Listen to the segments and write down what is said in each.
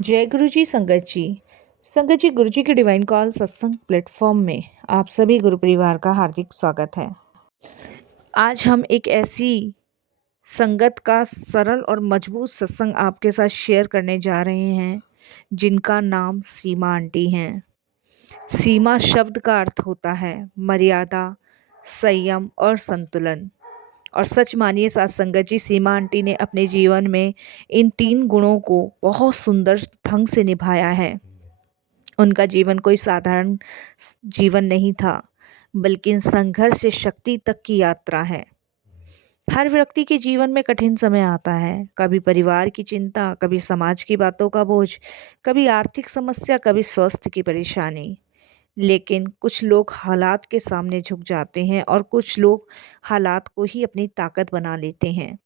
जय गुरु जी संगत जी। संगत जी, गुरु जी के डिवाइन कॉल सत्संग प्लेटफॉर्म में आप सभी गुरु परिवार का हार्दिक स्वागत है। आज हम एक ऐसी संगत का सरल और मजबूत सत्संग आपके साथ शेयर करने जा रहे हैं जिनका नाम सीमा आंटी हैं। सीमा शब्द का अर्थ होता है मर्यादा, संयम और संतुलन। और सच मानिए साथ संगत जी, सीमा आंटी ने अपने जीवन में इन 3 गुणों को बहुत सुंदर ढंग से निभाया है। उनका जीवन कोई साधारण जीवन नहीं था, बल्कि संघर्ष से शक्ति तक की यात्रा है। हर व्यक्ति के जीवन में कठिन समय आता है, कभी परिवार की चिंता, कभी समाज की बातों का बोझ, कभी आर्थिक समस्या, कभी स्वास्थ्य की परेशानी। लेकिन कुछ लोग हालात के सामने झुक जाते हैं और कुछ लोग हालात को ही अपनी ताकत बना लेते हैं।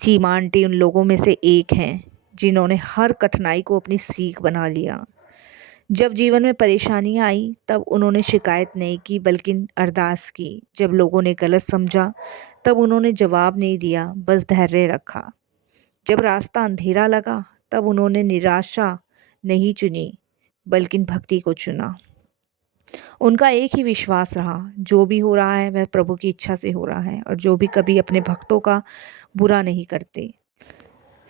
सीमा आंटी उन लोगों में से एक हैं जिन्होंने हर कठिनाई को अपनी सीख बना लिया। जब जीवन में परेशानियां आई तब उन्होंने शिकायत नहीं की बल्कि अरदास की। जब लोगों ने गलत समझा तब उन्होंने जवाब नहीं दिया, बस धैर्य रखा। जब रास्ता अंधेरा लगा तब उन्होंने निराशा नहीं चुनी बल्कि भक्ति को चुना। उनका एक ही विश्वास रहा, जो भी हो रहा है वह प्रभु की इच्छा से हो रहा है और जो भी कभी अपने भक्तों का बुरा नहीं करते।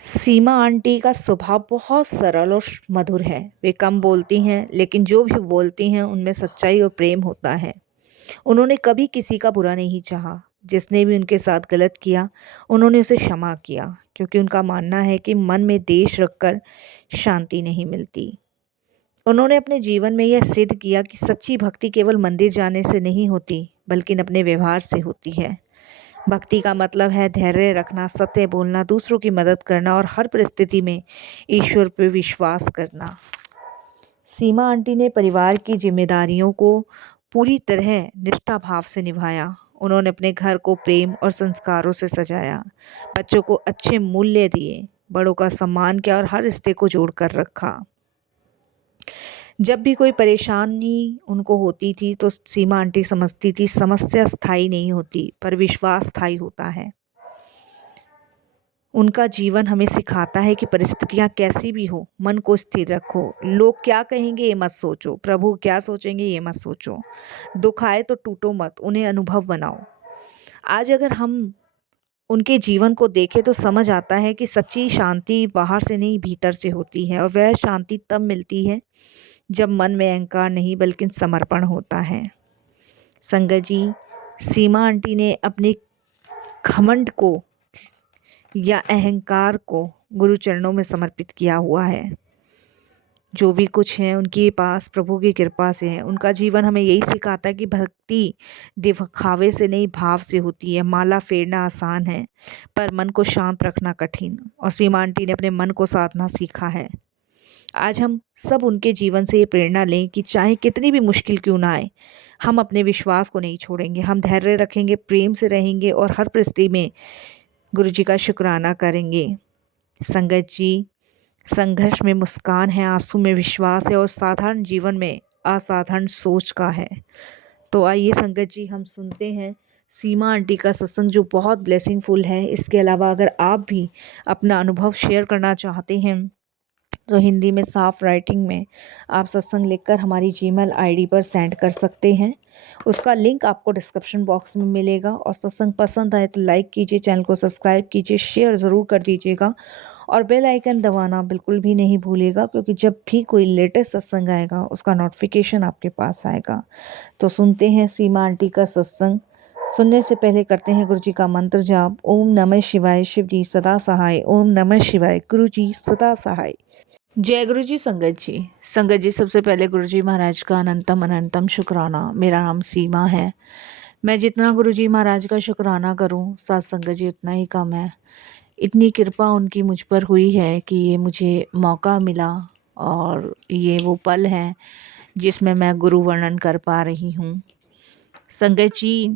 सीमा आंटी का स्वभाव बहुत सरल और मधुर है। वे कम बोलती हैं, लेकिन जो भी बोलती हैं उनमें सच्चाई और प्रेम होता है। उन्होंने कभी किसी का बुरा नहीं चाहा। जिसने भी उनके साथ गलत किया उन्होंने उसे क्षमा किया, क्योंकि उनका मानना है कि मन में द्वेष रखकर शांति नहीं मिलती। उन्होंने अपने जीवन में यह सिद्ध किया कि सच्ची भक्ति केवल मंदिर जाने से नहीं होती, बल्कि अपने व्यवहार से होती है। भक्ति का मतलब है धैर्य रखना, सत्य बोलना, दूसरों की मदद करना और हर परिस्थिति में ईश्वर पर विश्वास करना। सीमा आंटी ने परिवार की जिम्मेदारियों को पूरी तरह निष्ठा भाव से निभाया। उन्होंने अपने घर को प्रेम और संस्कारों से सजाया, बच्चों को अच्छे मूल्य दिए, बड़ों का सम्मान किया और हर रिश्ते को जोड़कर रखा। जब भी कोई परेशानी उनको होती थी तो सीमा आंटी समझती थी समस्या स्थायी नहीं होती, पर विश्वास स्थायी होता है। उनका जीवन हमें सिखाता है कि परिस्थितियां कैसी भी हो, मन को स्थिर रखो। लोग क्या कहेंगे ये मत सोचो, प्रभु क्या सोचेंगे ये मत सोचो। दुख आए तो टूटो मत, उन्हें अनुभव बनाओ। आज अगर हम उनके जीवन को देखें तो समझ आता है कि सच्ची शांति बाहर से नहीं भीतर से होती है, और वह शांति तब मिलती है जब मन में अहंकार नहीं बल्कि समर्पण होता है। संगत जी, सीमा आंटी ने अपने घमंड को या अहंकार को गुरु चरणों में समर्पित किया हुआ है। जो भी कुछ है उनके पास प्रभु की कृपा से है। उनका जीवन हमें यही सिखाता है कि भक्ति दिखावे से नहीं भाव से होती है। माला फेरना आसान है, पर मन को शांत रखना कठिन। और सीमा आंटी ने अपने मन को साधना सीखा है। आज हम सब उनके जीवन से ये प्रेरणा लें कि चाहे कितनी भी मुश्किल क्यों ना आए, हम अपने विश्वास को नहीं छोड़ेंगे। हम धैर्य रखेंगे, प्रेम से रहेंगे और हर परिस्थिति में गुरु जी का शुक्राना करेंगे। संगत जी, संघर्ष में मुस्कान है, आंसू में विश्वास है और साधारण जीवन में असाधारण सोच का है। तो आइए संगत जी, हम सुनते हैं सीमा आंटी का सत्संग जो बहुत ब्लेसिंगफुल है। इसके अलावा अगर आप भी अपना अनुभव शेयर करना चाहते हैं तो हिंदी में साफ राइटिंग में आप सत्संग लिखकर हमारी जीमेल आईडी पर सेंड कर सकते हैं। उसका लिंक आपको डिस्क्रिप्शन बॉक्स में मिलेगा। और सत्संग पसंद आए तो लाइक कीजिए, चैनल को सब्सक्राइब कीजिए, शेयर ज़रूर कर दीजिएगा और बेल आइकन दबाना बिल्कुल भी नहीं भूलिएगा, क्योंकि जब भी कोई लेटेस्ट सत्संग आएगा उसका नोटिफिकेशन आपके पास आएगा। तो सुनते हैं सीमा आंटी का सत्संग। सुनने से पहले करते हैं गुरु जी का मंत्र जाप। ओम नमः शिवाय, शिव जी सदा सहाय। ओम नमः शिवाय, गुरु जी सदा सहाय। जय गुरु जी संगत जी। संगत जी, सबसे पहले गुरु जी महाराज का अनंतम अनंतम शुक्राना। मेरा नाम सीमा है। मैं जितना गुरु जी महाराज का शुक्राना करूं साथ संगत जी उतना ही कम है। इतनी कृपा उनकी मुझ पर हुई है कि ये मुझे मौका मिला और ये वो पल है जिसमें मैं गुरु वर्णन कर पा रही हूँ। संगत जी,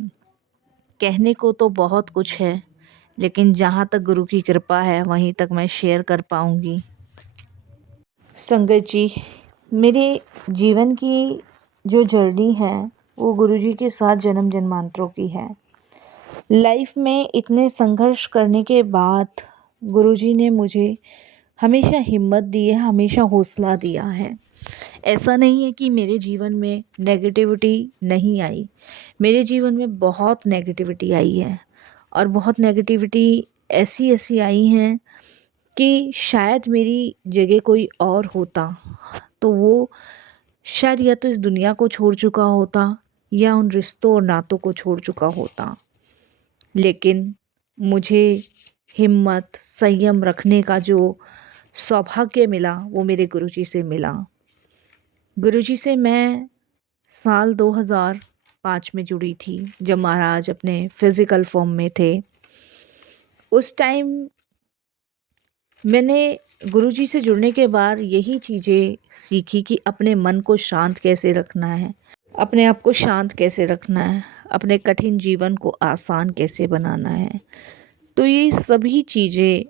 कहने को तो बहुत कुछ है, लेकिन जहाँ तक गुरु की कृपा है वहीं तक मैं शेयर कर पाऊँगी। संगत जी, मेरे जीवन की जो जर्नी है वो गुरुजी के साथ जन्म जन्मांतरों की है। लाइफ में इतने संघर्ष करने के बाद गुरुजी ने मुझे हमेशा हिम्मत दी है, हमेशा हौसला दिया है। ऐसा नहीं है कि मेरे जीवन में नेगेटिविटी नहीं आई। मेरे जीवन में बहुत नेगेटिविटी आई है, और बहुत नेगेटिविटी ऐसी ऐसी आई हैं कि शायद मेरी जगह कोई और होता तो वो शायद या तो इस दुनिया को छोड़ चुका होता या उन रिश्तों और नातों को छोड़ चुका होता। लेकिन मुझे हिम्मत, संयम रखने का जो सौभाग्य मिला वो मेरे गुरुजी से मिला। गुरुजी से मैं साल 2005 में जुड़ी थी, जब महाराज अपने फिज़िकल फॉर्म में थे। उस टाइम मैंने गुरुजी से जुड़ने के बाद यही चीज़ें सीखी कि अपने मन को शांत कैसे रखना है, अपने आप को शांत कैसे रखना है, अपने कठिन जीवन को आसान कैसे बनाना है। तो ये सभी चीज़ें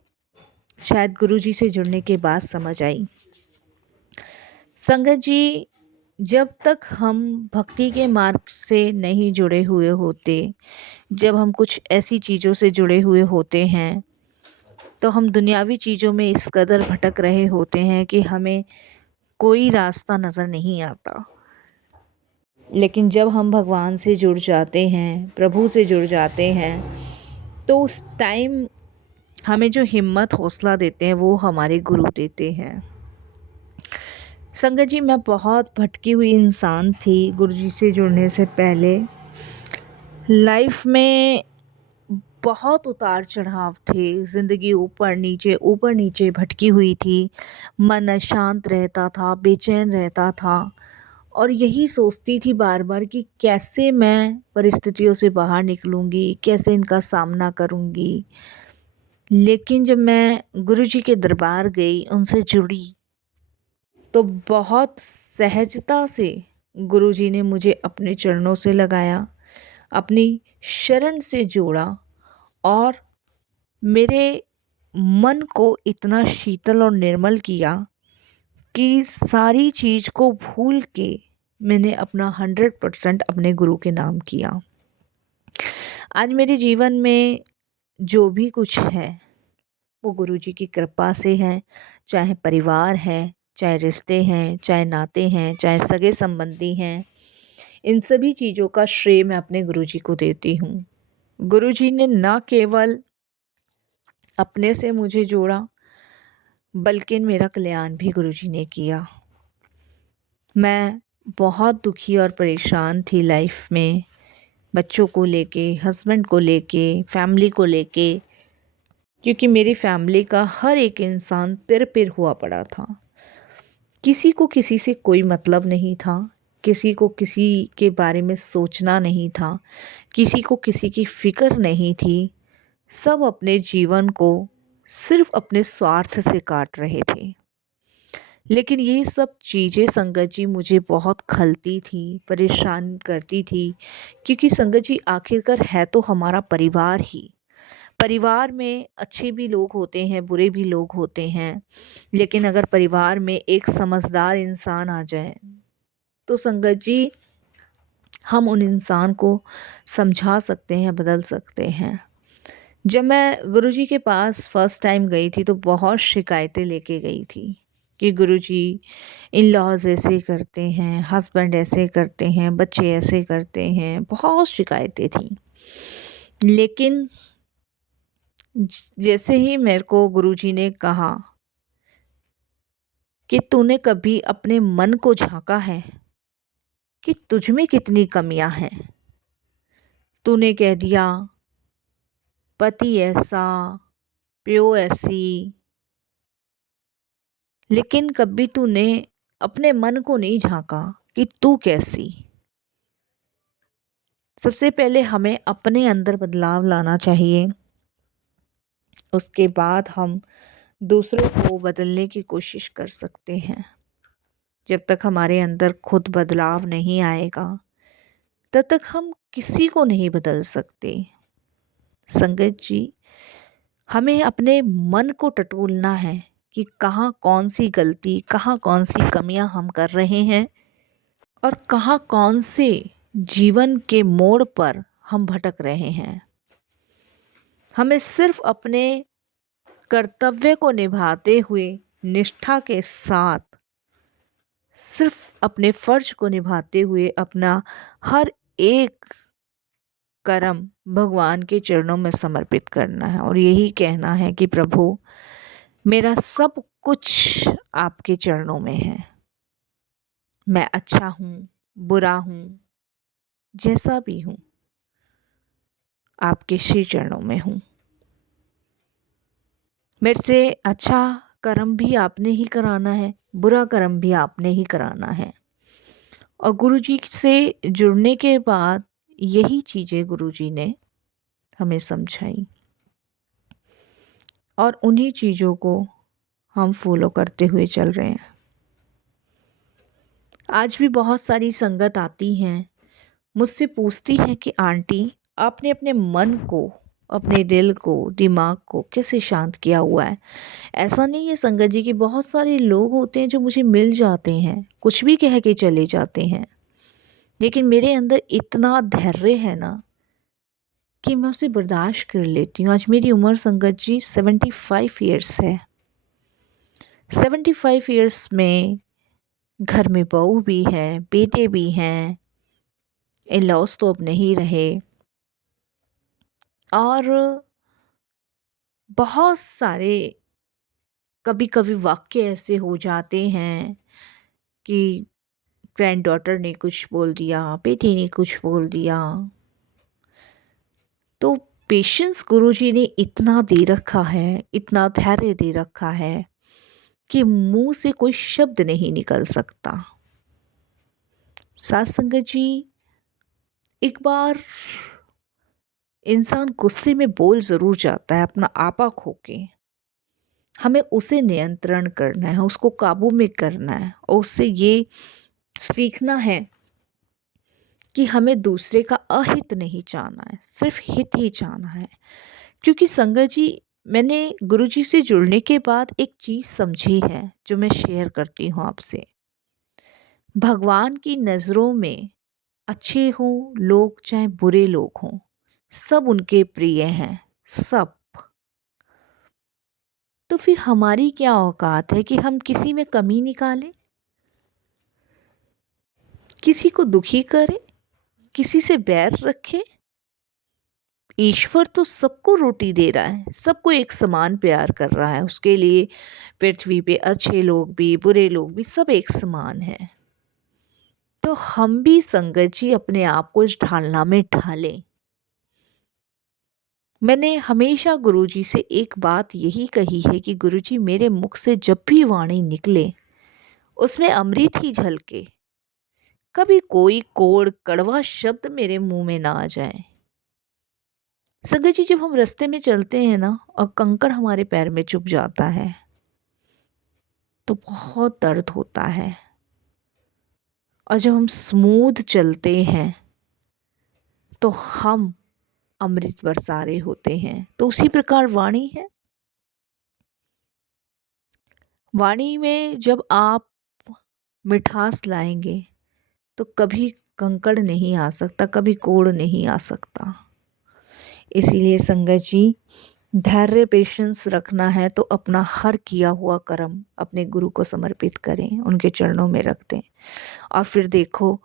शायद गुरुजी से जुड़ने के बाद समझ आई। संगत जी, जब तक हम भक्ति के मार्ग से नहीं जुड़े हुए होते, जब हम कुछ ऐसी चीज़ों से जुड़े हुए होते हैं, तो हम दुनियावी चीज़ों में इस कदर भटक रहे होते हैं कि हमें कोई रास्ता नज़र नहीं आता। लेकिन जब हम भगवान से जुड़ जाते हैं, प्रभु से जुड़ जाते हैं, तो उस टाइम हमें जो हिम्मत, हौसला देते हैं वो हमारे गुरु देते हैं। संगत जी, मैं बहुत भटकी हुई इंसान थी गुरुजी से जुड़ने से पहले। लाइफ में बहुत उतार चढ़ाव थे, ज़िंदगी ऊपर नीचे भटकी हुई थी। मन अशांत रहता था, बेचैन रहता था, और यही सोचती थी बार बार कि कैसे मैं परिस्थितियों से बाहर निकलूँगी, कैसे इनका सामना करूँगी। लेकिन जब मैं गुरुजी के दरबार गई, उनसे जुड़ी, तो बहुत सहजता से गुरुजी ने मुझे अपने चरणों से लगाया, अपनी शरण से जोड़ा, और मेरे मन को इतना शीतल और निर्मल किया कि सारी चीज़ को भूल के मैंने अपना 100% अपने गुरु के नाम किया। आज मेरे जीवन में जो भी कुछ है वो गुरुजी की कृपा से है। चाहे परिवार है, चाहे रिश्ते हैं, चाहे नाते हैं, चाहे सगे संबंधी हैं, इन सभी चीज़ों का श्रेय मैं अपने गुरुजी को देती हूँ। गुरुजी ने न केवल अपने से मुझे जोड़ा, बल्कि मेरा कल्याण भी गुरुजी ने किया। मैं बहुत दुखी और परेशान थी लाइफ में, बच्चों को लेके, हस्बैंड को लेके, फैमिली को लेके, क्योंकि मेरी फैमिली का हर एक इंसान तिरपिर हुआ पड़ा था। किसी को किसी से कोई मतलब नहीं था, किसी को किसी के बारे में सोचना नहीं था, किसी को किसी की फ़िक्र नहीं थी। सब अपने जीवन को सिर्फ अपने स्वार्थ से काट रहे थे। लेकिन ये सब चीज़ें संगत जी मुझे बहुत खलती थी, परेशान करती थी, क्योंकि संगत जी आखिरकार है तो हमारा परिवार ही। परिवार में अच्छे भी लोग होते हैं, बुरे भी लोग होते हैं, लेकिन अगर परिवार में एक समझदार इंसान आ जाए तो संगत जी हम उन इंसान को समझा सकते हैं, बदल सकते हैं। जब मैं गुरुजी के पास फर्स्ट टाइम गई थी तो बहुत शिकायतें लेके गई थी कि गुरुजी, इन लॉज ऐसे करते हैं, हस्बैंड ऐसे करते हैं, बच्चे ऐसे करते हैं, बहुत शिकायतें थी। लेकिन जैसे ही मेरे को गुरुजी ने कहा कि तूने कभी अपने मन को झांका है कि तुझ में कितनी कमियां हैं। तूने कह दिया पति ऐसा, प्यो ऐसी, लेकिन कभी तूने अपने मन को नहीं झांका कि तू कैसी। सबसे पहले हमें अपने अंदर बदलाव लाना चाहिए, उसके बाद हम दूसरों को बदलने की कोशिश कर सकते हैं। जब तक हमारे अंदर खुद बदलाव नहीं आएगा, तब तक हम किसी को नहीं बदल सकते। संगत जी, हमें अपने मन को टटोलना है कि कहाँ कौन सी गलती, कहाँ कौन सी कमियां हम कर रहे हैं, और कहाँ कौन से जीवन के मोड़ पर हम भटक रहे हैं। हमें सिर्फ अपने कर्तव्य को निभाते हुए निष्ठा के साथ, सिर्फ अपने फर्ज को निभाते हुए अपना हर एक कर्म भगवान के चरणों में समर्पित करना है और यही कहना है कि प्रभु, मेरा सब कुछ आपके चरणों में है। मैं अच्छा हूँ, बुरा हूँ, जैसा भी हूँ, आपके श्री चरणों में हूँ। मेरे से अच्छा कर्म भी आपने ही कराना है, बुरा कर्म भी आपने ही कराना है। और गुरुजी से जुड़ने के बाद यही चीज़ें गुरुजी ने हमें समझाई और उन्हीं चीज़ों को हम फॉलो करते हुए चल रहे हैं। आज भी बहुत सारी संगत आती हैं, मुझसे पूछती हैं कि आंटी, आपने अपने मन को, अपने दिल को, दिमाग को कैसे शांत किया हुआ है। ऐसा नहीं है संगत जी कि बहुत सारे लोग होते हैं जो मुझे मिल जाते हैं, कुछ भी कह के चले जाते हैं, लेकिन मेरे अंदर इतना धैर्य है ना कि मैं उसे बर्दाश्त कर लेती हूँ। आज मेरी उम्र संगत जी 75 ईयर्स है। 75 ईयर्स में घर में बहू भी है, बेटे भी हैं, इन लॉस तो अब नहीं रहे और बहुत सारे कभी कभी वाक्य ऐसे हो जाते हैं कि ग्रैंड डॉटर ने कुछ बोल दिया, बेटी ने कुछ बोल दिया, तो पेशेंस गुरुजी ने इतना दे रखा है, इतना धैर्य दे रखा है कि मुंह से कोई शब्द नहीं निकल सकता। साथ संगत जी, एक बार इंसान गुस्से में बोल ज़रूर जाता है अपना आपा खो के। हमें उसे नियंत्रण करना है, उसको काबू में करना है और उससे ये सीखना है कि हमें दूसरे का अहित नहीं चाहना है, सिर्फ हित ही चाहना है। क्योंकि संगत जी, मैंने गुरुजी से जुड़ने के बाद एक चीज़ समझी है जो मैं शेयर करती हूँ आपसे। भगवान की नज़रों में अच्छे हों लोग चाहे बुरे लोग हों, सब उनके प्रिय हैं, सब। तो फिर हमारी क्या औकात है कि हम किसी में कमी निकालें, किसी को दुखी करें, किसी से बैर रखें। ईश्वर तो सबको रोटी दे रहा है, सबको एक समान प्यार कर रहा है। उसके लिए पृथ्वी पे अच्छे लोग भी, बुरे लोग भी, सब एक समान हैं। तो हम भी संगत जी अपने आप को इस ढालना में ढालें। मैंने हमेशा गुरुजी से एक बात यही कही है कि गुरुजी, मेरे मुख से जब भी वाणी निकले उसमें अमृत ही झलके, कभी कोई कोड़ कड़वा शब्द मेरे मुंह में ना आ जाए। संगत जी, जब हम रास्ते में चलते हैं ना और कंकड़ हमारे पैर में चुभ जाता है तो बहुत दर्द होता है, और जब हम स्मूथ चलते हैं तो हम अमृत बरसा रहे होते हैं। तो उसी प्रकार वाणी है। वाणी में जब आप मिठास लाएंगे तो कभी कंकड़ नहीं आ सकता, कभी कोड़ नहीं आ सकता। इसीलिए संगत जी, धैर्य पेशेंस रखना है तो अपना हर किया हुआ कर्म अपने गुरु को समर्पित करें, उनके चरणों में रख दें और फिर देखो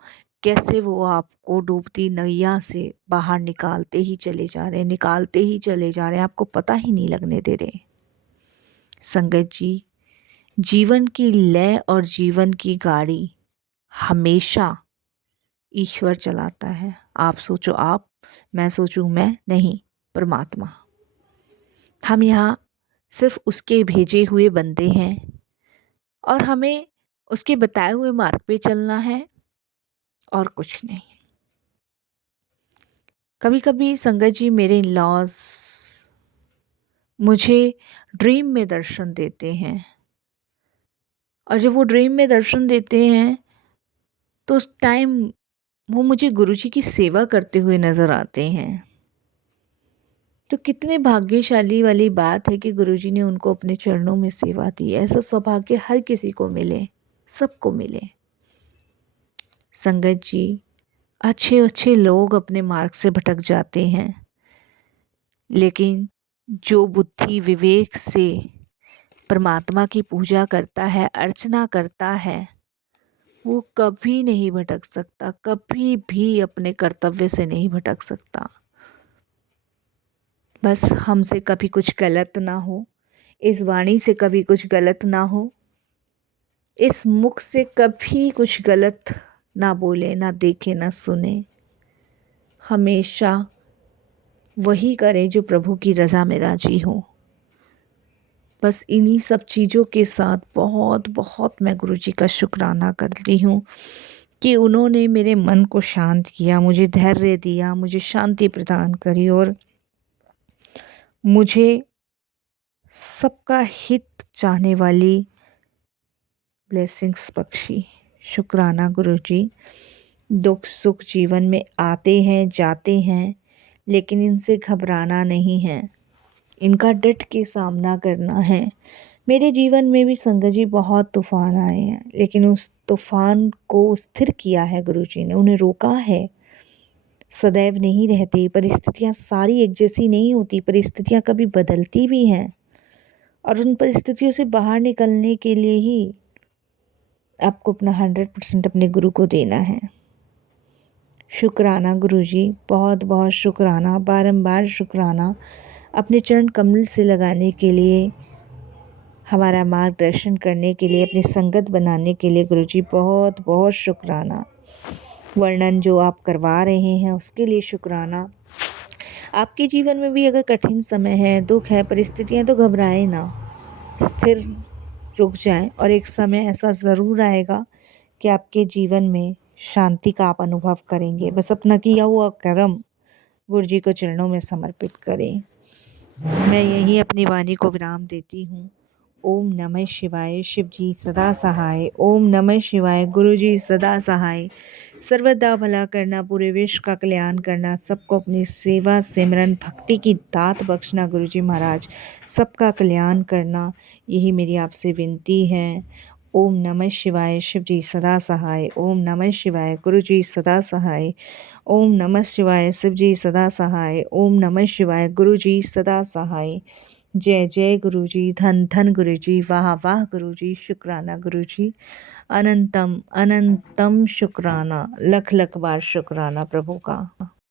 कैसे वो आपको डूबती नैया से बाहर निकालते ही चले जा रहे हैं, निकालते ही चले जा रहे हैं, आपको पता ही नहीं लगने दे रहे। संगत जी, जीवन की लय और जीवन की गाड़ी हमेशा ईश्वर चलाता है। आप सोचो आप, मैं सोचूं मैं, नहीं, परमात्मा। हम यहाँ सिर्फ उसके भेजे हुए बंदे हैं और हमें उसके बताए हुए मार्ग पे चलना है और कुछ नहीं। कभी कभी संगत जी, मेरे लॉज मुझे ड्रीम में दर्शन देते हैं और जब वो ड्रीम में दर्शन देते हैं तो उस टाइम वो मुझे गुरुजी की सेवा करते हुए नज़र आते हैं। तो कितने भाग्यशाली वाली बात है कि गुरुजी ने उनको अपने चरणों में सेवा दी। ऐसा सौभाग्य हर किसी को मिले, सबको मिले। संगत जी, अच्छे अच्छे लोग अपने मार्ग से भटक जाते हैं, लेकिन जो बुद्धि विवेक से परमात्मा की पूजा करता है, अर्चना करता है, वो कभी नहीं भटक सकता, कभी भी अपने कर्तव्य से नहीं भटक सकता। बस हमसे कभी कुछ गलत ना हो, इस वाणी से कभी कुछ गलत ना हो, इस मुख से कभी कुछ गलत ना बोले, ना देखे, ना सुने। हमेशा वही करे जो प्रभु की रज़ा में राजी हो। बस इन्हीं सब चीज़ों के साथ बहुत बहुत मैं गुरुजी का शुक्राना करती हूँ कि उन्होंने मेरे मन को शांत किया, मुझे धैर्य दिया, मुझे शांति प्रदान करी और मुझे सबका हित चाहने वाली ब्लेसिंग्स बख्शी। शुक्राना गुरुजी। दुख सुख जीवन में आते हैं जाते हैं, लेकिन इनसे घबराना नहीं है, इनका डट के सामना करना है। मेरे जीवन में भी संगत जी बहुत तूफ़ान आए हैं, लेकिन उस तूफ़ान को स्थिर किया है गुरुजी ने, उन्हें रोका है। सदैव नहीं रहती, परिस्थितियाँ सारी एक जैसी नहीं होती, परिस्थितियाँ कभी बदलती भी हैं और उन परिस्थितियों से बाहर निकलने के लिए ही आपको अपना 100% अपने गुरु को देना है। शुक्राना गुरुजी, बहुत बहुत शुक्राना, बारंबार शुक्राना अपने चरण कमल से लगाने के लिए, हमारा मार्गदर्शन करने के लिए, अपनी संगत बनाने के लिए गुरुजी बहुत बहुत शुक्राना। वर्णन जो आप करवा रहे हैं उसके लिए शुक्राना। आपके जीवन में भी अगर कठिन समय है, दुख है, परिस्थितियाँ, तो घबराएं ना, स्थिर रुक जाएं और एक समय ऐसा ज़रूर आएगा कि आपके जीवन में शांति का आप अनुभव करेंगे। बस अपना किया हुआ कर्म गुरुजी को चरणों में समर्पित करें। मैं यहीं अपनी वाणी को विराम देती हूँ। ओम नमः शिवाय। शिव जी सदा सहाय। ओम नमः शिवाय। गुरु जी सदा सहाय। सर्वदा भला करना, पूरे विश्व का कल्याण करना, सबको अपनी सेवा सिमरन भक्ति की दात बख्शना गुरु जी महाराज, सबका कल्याण करना, यही मेरी आपसे विनती है। ओम नमः शिवाय। शिव जी सदा सहाय। ओम नमः शिवाय। गुरु जी सदा सहाय। ओम नमः शिवाय। शिव जी सदा सहाय। ओम नमः शिवाय। गुरु जी सदा सहाय। जय जय गुरु जी, धन धन गुरु जी, वाह वाह गुरु जी, शुक्राना गुरु जी, अनंतम अनंतम शुक्राना, लख लख बार शुक्राना प्रभु का।